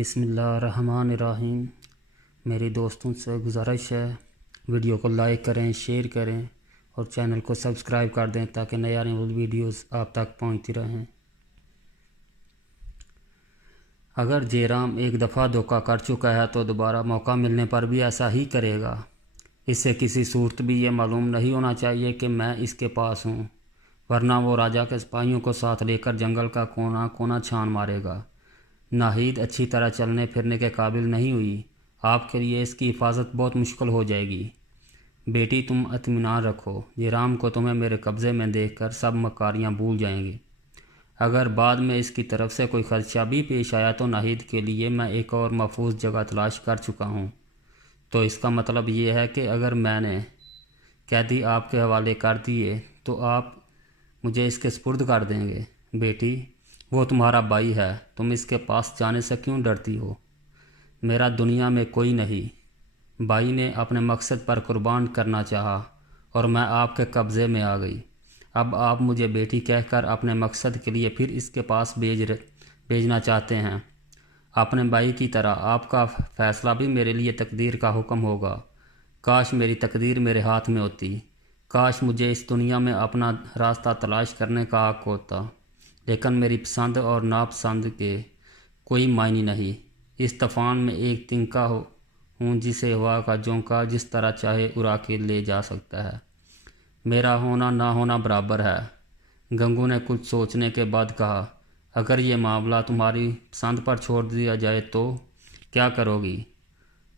بسم اللہ الرحمن الرحیم۔ میری دوستوں سے گزارش ہے ویڈیو کو لائک کریں، شیئر کریں اور چینل کو سبسکرائب کر دیں تاکہ نئے آنے والی ویڈیوز آپ تک پہنچتی رہیں۔ اگر جے رام ایک دفعہ دھوکہ کر چکا ہے تو دوبارہ موقع ملنے پر بھی ایسا ہی کرے گا۔ اس سے کسی صورت بھی یہ معلوم نہیں ہونا چاہیے کہ میں اس کے پاس ہوں، ورنہ وہ راجا کے سپاہیوں کو ساتھ لے کر جنگل کا کونا کونا چھان مارے گا۔ ناہید اچھی طرح چلنے پھرنے کے قابل نہیں ہوئی، آپ کے لیے اس کی حفاظت بہت مشکل ہو جائے گی۔ بیٹی تم اطمینان رکھو، جے رام کو تمہیں میرے قبضے میں دیکھ کر سب مکاریاں بھول جائیں گے۔ اگر بعد میں اس کی طرف سے کوئی خدشہ بھی پیش آیا تو ناہید کے لیے میں ایک اور محفوظ جگہ تلاش کر چکا ہوں۔ تو اس کا مطلب یہ ہے کہ اگر میں نے قیدی آپ کے حوالے کر دیے تو آپ مجھے اس کے سپرد کر دیں گے۔ بیٹی، وہ تمہارا بھائی ہے، تم اس کے پاس جانے سے کیوں ڈرتی ہو؟ میرا دنیا میں کوئی نہیں۔ بھائی نے اپنے مقصد پر قربان کرنا چاہا اور میں آپ کے قبضے میں آ گئی۔ اب آپ مجھے بیٹی کہہ کر اپنے مقصد کے لیے پھر اس کے پاس بھیجنا چاہتے ہیں۔ اپنے بھائی کی طرح آپ کا فیصلہ بھی میرے لیے تقدیر کا حکم ہوگا۔ کاش میری تقدیر میرے ہاتھ میں ہوتی، کاش مجھے اس دنیا میں اپنا راستہ تلاش کرنے کا حق ہوتا، لیکن میری پسند اور ناپسند کے کوئی معنی نہیں۔ اس طوفان میں ایک تنکا ہوں جسے ہوا کا جھونکا جس طرح چاہے اڑا کے لے جا سکتا ہے۔ میرا ہونا نہ ہونا برابر ہے۔ گنگو نے کچھ سوچنے کے بعد کہا، اگر یہ معاملہ تمہاری پسند پر چھوڑ دیا جائے تو کیا کرو گی؟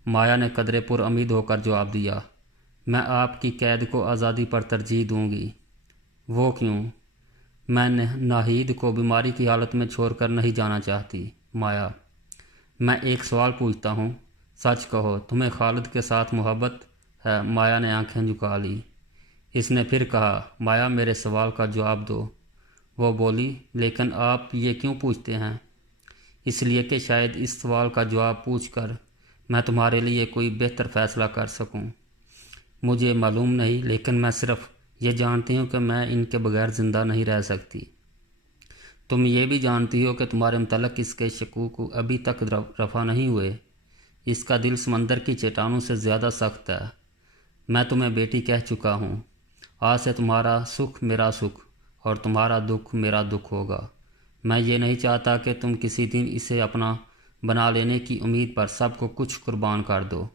مایا نے قدرے پر امید ہو کر جواب دیا، میں آپ کی قید کو آزادی پر ترجیح دوں گی۔ وہ کیوں؟ میں ناہید کو بیماری کی حالت میں چھوڑ کر نہیں جانا چاہتی۔ مایا، میں ایک سوال پوچھتا ہوں، سچ کہو، تمہیں خالد کے ساتھ محبت ہے؟ مایا نے آنکھیں جھکا لی۔ اس نے پھر کہا، مایا میرے سوال کا جواب دو۔ وہ بولی، لیکن آپ یہ کیوں پوچھتے ہیں؟ اس لیے کہ شاید اس سوال کا جواب پوچھ کر میں تمہارے لیے کوئی بہتر فیصلہ کر سکوں۔ مجھے معلوم نہیں، لیکن میں صرف یہ جانتی ہوں کہ میں ان کے بغیر زندہ نہیں رہ سکتی۔ تم یہ بھی جانتی ہو کہ تمہارے متعلق اس کے شکوک ابھی تک رفع نہیں ہوئے۔ اس کا دل سمندر کی چٹانوں سے زیادہ سخت ہے۔ میں تمہیں بیٹی کہہ چکا ہوں، آج سے تمہارا سکھ میرا سکھ اور تمہارا دکھ میرا دکھ ہوگا۔ میں یہ نہیں چاہتا کہ تم کسی دن اسے اپنا بنا لینے کی امید پر سب کو کچھ قربان کر دو۔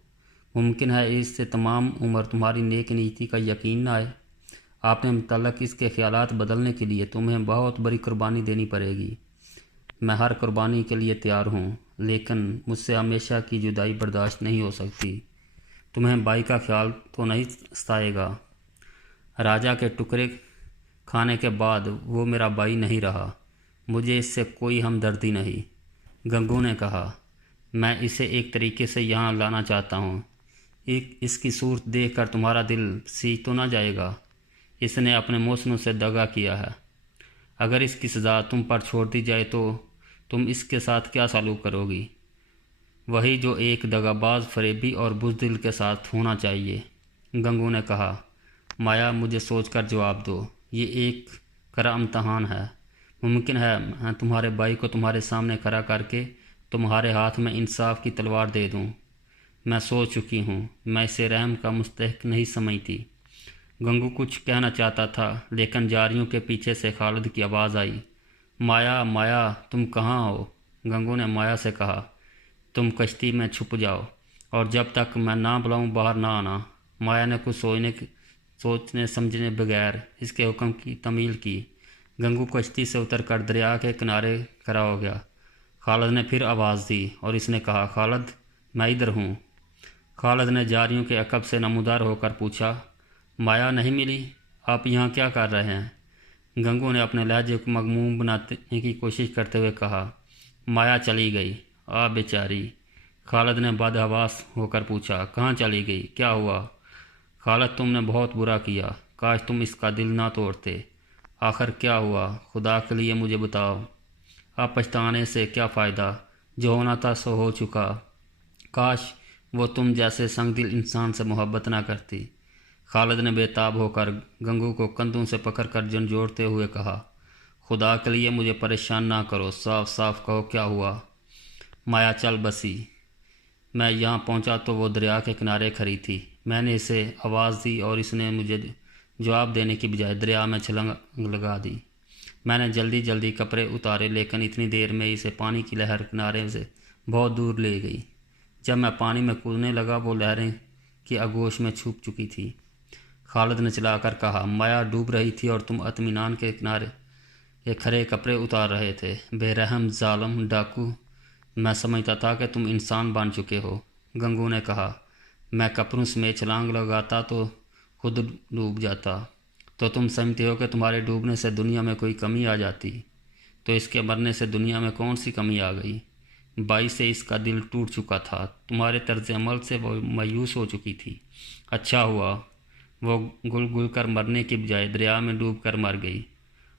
ممکن ہے اس سے تمام عمر تمہاری نیک نیتی کا یقین نہ آئے۔ اپنے متعلق اس کے خیالات بدلنے کے لیے تمہیں بہت بڑی قربانی دینی پڑے گی۔ میں ہر قربانی کے لیے تیار ہوں، لیکن مجھ سے ہمیشہ کی جدائی برداشت نہیں ہو سکتی۔ تمہیں بھائی کا خیال تو نہیں ستائے گا؟ راجا کے ٹکڑے کھانے کے بعد وہ میرا بھائی نہیں رہا، مجھے اس سے کوئی ہمدردی نہیں۔ گنگو نے کہا، میں اسے ایک طریقے سے یہاں لانا چاہتا ہوں۔ اس کی صورت دیکھ کر تمہارا دل سیج تو نہ جائے گا؟ اس نے اپنے محسنوں سے دغا کیا ہے۔ اگر اس کی سزا تم پر چھوڑ دی جائے تو تم اس کے ساتھ کیا سلوک کرو گی؟ وہی جو ایک دغا باز، فریبی اور بزدل کے ساتھ ہونا چاہیے۔ گنگو نے کہا، مایا مجھے سوچ کر جواب دو، یہ ایک کرا امتحان ہے۔ ممکن ہے میں تمہارے بھائی کو تمہارے سامنے کھڑا کر کے تمہارے ہاتھ میں انصاف کی تلوار دے دوں۔ میں سوچ چکی ہوں، میں اسے رحم کا مستحق نہیں سمجھتی۔ گنگو کچھ کہنا چاہتا تھا، لیکن جاریوں کے پیچھے سے خالد کی آواز آئی، مایا مایا تم کہاں ہو؟ گنگو نے مایا سے کہا، تم کشتی میں چھپ جاؤ اور جب تک میں نہ بلاؤں باہر نہ آنا۔ مایا نے کچھ سوچنے سمجھنے بغیر اس کے حکم کی تعمیل کی۔ گنگو کشتی سے اتر کر دریا کے کنارے کھڑا ہو گیا۔ خالد نے پھر آواز دی اور اس نے کہا، خالد میں ادھر ہوں۔ خالد نے جاریوں کے عقب سے نمودار ہو کر پوچھا، مایا نہیں ملی؟ آپ یہاں کیا کر رہے ہیں؟ گنگو نے اپنے لہجے کو مغموم بنانے کی کوشش کرتے ہوئے کہا، مایا چلی گئی، بیچاری۔ خالد نے بدحواس ہو کر پوچھا، کہاں چلی گئی؟ کیا ہوا؟ خالد تم نے بہت برا کیا، کاش تم اس کا دل نہ توڑتے۔ آخر کیا ہوا؟ خدا کے لیے مجھے بتاؤ۔ اب پچھتانے سے کیا فائدہ؟ جو ہونا تھا سو ہو چکا۔ کاش وہ تم جیسے سنگ دل انسان سے محبت نہ کرتی۔ خالد نے بے تاب ہو کر گنگو کو کندھوں سے پکڑ کر جھنجھوڑتے ہوئے کہا، خدا کے لیے مجھے پریشان نہ کرو، صاف صاف کہو کیا ہوا؟ مایا چل بسی۔ میں یہاں پہنچا تو وہ دریا کے کنارے کھڑی تھی۔ میں نے اسے آواز دی اور اس نے مجھے جواب دینے کی بجائے دریا میں چھلانگ لگا دی۔ میں نے جلدی جلدی کپڑے اتارے، لیکن اتنی دیر میں اسے پانی کی لہر کنارے سے بہت دور لے گئی۔ جب میں پانی میں کودنے لگا وہ لہریں کی آغوش میں چھپ چکی تھی۔ خالد نے چلا کر کہا، مایا ڈوب رہی تھی اور تم اطمینان کے کنارے کے کھڑے کپڑے اتار رہے تھے۔ بے رحم، ظالم، ڈاکو، میں سمجھتا تھا کہ تم انسان بن چکے ہو۔ گنگو نے کہا، میں کپڑوں سمیت چھلانگ لگاتا تو خود ڈوب جاتا۔ تو تم سمجھتے ہو کہ تمہارے ڈوبنے سے دنیا میں کوئی کمی آ جاتی؟ تو اس کے مرنے سے دنیا میں کون سی کمی آ گئی؟ بائی سے اس کا دل ٹوٹ چکا تھا، تمہارے طرز عمل سے وہ مایوس ہو چکی تھی۔ اچھا ہوا وہ گل گل کر مرنے کی بجائے دریا میں ڈوب کر مر گئی۔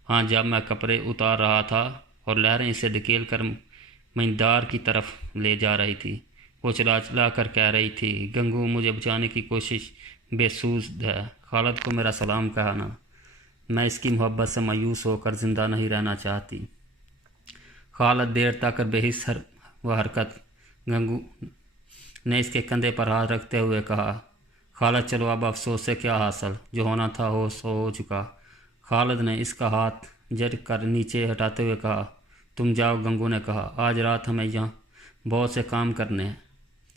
ہاں، جب میں کپڑے اتار رہا تھا اور لہریں اسے دھکیل کر میندار کی طرف لے جا رہی تھی، وہ چلا چلا کر کہہ رہی تھی، گنگو مجھے بچانے کی کوشش بے سود ہے، خالد کو میرا سلام کہنا، میں اس کی محبت سے مایوس ہو کر زندہ نہیں رہنا چاہتی۔ خالد دیر تک بے حس و حرکت گنگو نے اس کے کندھے پر ہاتھ رکھتے ہوئے کہا، خالد چلو، اب افسوس سے کیا حاصل، جو ہونا تھا ہو چکا۔ خالد نے اس کا ہاتھ جھٹک کر نیچے ہٹاتے ہوئے کہا، تم جاؤ۔ گنگو نے کہا، آج رات ہمیں یہاں بہت سے کام کرنے ہیں،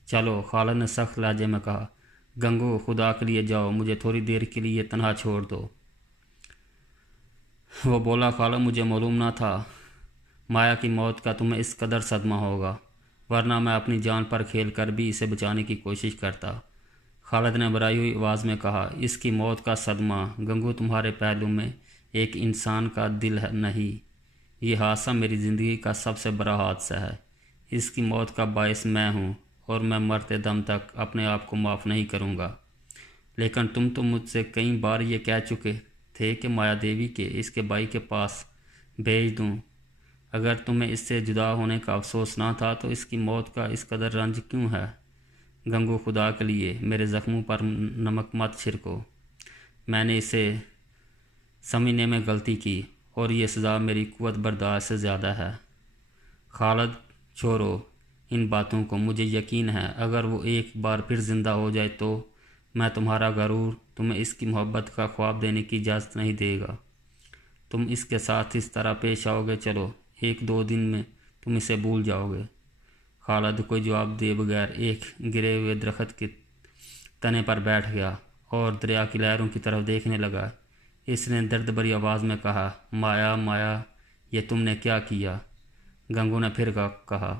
چلو۔ خالد نے سخت لہجے میں کہا، گنگو خدا کے لیے جاؤ، مجھے تھوڑی دیر کے لیے تنہا چھوڑ دو۔ وہ بولا، خالد مجھے معلوم نہ تھا مایا کی موت کا تمہیں اس قدر صدمہ ہوگا، ورنہ میں اپنی جان پر کھیل کر بھی اسے بچانے کی کوشش کرتا۔ خالد نے بھرائی ہوئی آواز میں کہا، اس کی موت کا صدمہ گنگو تمہارے پہلو میں ایک انسان کا دل نہیں، یہ حادثہ میری زندگی کا سب سے بڑا حادثہ ہے۔ اس کی موت کا باعث میں ہوں اور میں مرتے دم تک اپنے آپ کو معاف نہیں کروں گا۔ لیکن تم تو مجھ سے کئی بار یہ کہہ چکے تھے کہ مایا دیوی کے اس کے بھائی کے پاس بھیج دوں۔ اگر تمہیں اس سے جدا ہونے کا افسوس نہ تھا تو اس کی موت کا اس قدر رنج کیوں ہے؟ گنگو خدا کے لیے میرے زخموں پر نمک مت چھڑکو، میں نے اسے سمجھنے میں غلطی کی اور یہ سزا میری قوت برداشت سے زیادہ ہے۔ خالد چھوڑو ان باتوں کو، مجھے یقین ہے اگر وہ ایک بار پھر زندہ ہو جائے تو میں تمہارا غرور تمہیں اس کی محبت کا خواب دینے کی اجازت نہیں دے گا۔ تم اس کے ساتھ اس طرح پیش آؤ گے، چلو 1-2 دن میں تم اسے بھول جاؤ گے۔ خالد کوئی جواب دیے بغیر ایک گرے ہوئے درخت کے تنے پر بیٹھ گیا اور دریا کی لہروں کی طرف دیکھنے لگا۔ اس نے درد بھری آواز میں کہا، مایا مایا، یہ تم نے کیا کیا؟ گنگو نے پھر کہا،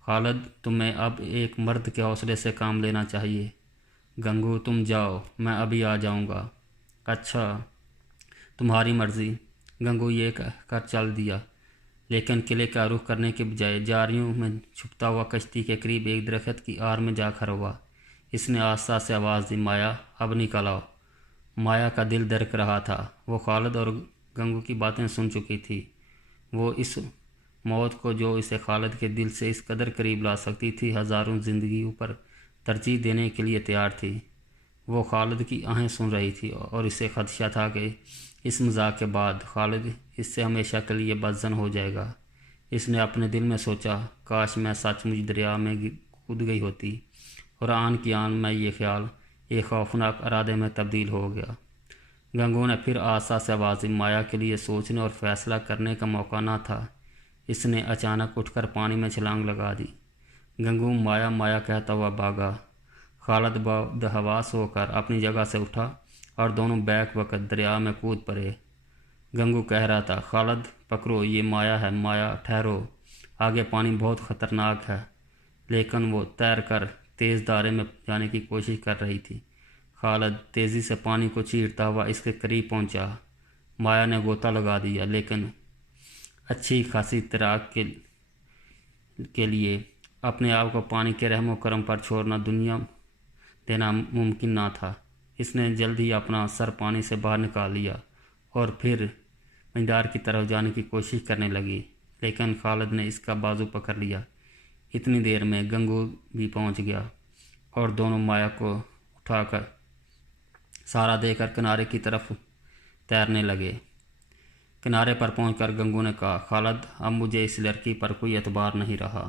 خالد تمہیں اب ایک مرد کے حوصلے سے کام لینا چاہیے۔ گنگو تم جاؤ، میں ابھی آ جاؤں گا۔ اچھا، تمہاری مرضی۔ گنگو یہ کہہ کر چل دیا، لیکن قلعے کا رخ کرنے کے بجائے جاریوں میں چھپتا ہوا کشتی کے قریب ایک درخت کی آڑ میں جا کھڑا ہوا۔ اس نے آہستہ سے آواز دی، مایا اب نکل آؤ۔ مایا کا دل دھڑک رہا تھا، وہ خالد اور گنگو کی باتیں سن چکی تھی۔ وہ اس موت کو جو اسے خالد کے دل سے اس قدر قریب لا سکتی تھی، ہزاروں زندگیوں پر ترجیح دینے کے لیے تیار تھی۔ وہ خالد کی آہیں سن رہی تھی اور اسے خدشہ تھا کہ اس مذاق کے بعد خالد اس سے ہمیشہ کے لیے بدظن ہو جائے گا۔ اس نے اپنے دل میں سوچا، کاش میں سچ مچ دریا میں کود گئی ہوتی، اور آن کی آن میں یہ خیال ایک خوفناک ارادے میں تبدیل ہو گیا۔ گنگو نے پھر آہستہ سے آواز دی، مایا کے لیے سوچنے اور فیصلہ کرنے کا موقع نہ تھا۔ اس نے اچانک اٹھ کر پانی میں چھلانگ لگا دی۔ گنگو مایا مایا کہتا ہوا بھاگا۔ خالد بحواس ہو کر اپنی جگہ سے اٹھا اور دونوں بیک وقت دریا میں کود پڑے۔ گنگو کہہ رہا تھا، خالد پکڑو، یہ مایا ہے، مایا ٹھہرو، آگے پانی بہت خطرناک ہے۔ لیکن وہ تیر کر تیز دھارے میں جانے کی کوشش کر رہی تھی۔ خالد تیزی سے پانی کو چیرتا ہوا اس کے قریب پہنچا۔ مایا نے غوطہ لگا دیا، لیکن اچھی خاصی تیراک کے لیے اپنے آپ کو پانی کے رحم و کرم پر چھوڑنا دنیا دینا ممکن نہ تھا۔ اس نے جلد ہی اپنا سر پانی سے باہر نکال لیا اور پھر میندار کی طرف جانے کی کوشش کرنے لگی، لیکن خالد نے اس کا بازو پکڑ لیا۔ اتنی دیر میں گنگو بھی پہنچ گیا اور دونوں مایا کو اٹھا کر سہارا دے کر کنارے کی طرف تیرنے لگے۔ کنارے پر پہنچ کر گنگو نے کہا، خالد اب مجھے اس لڑکی پر کوئی اعتبار نہیں رہا۔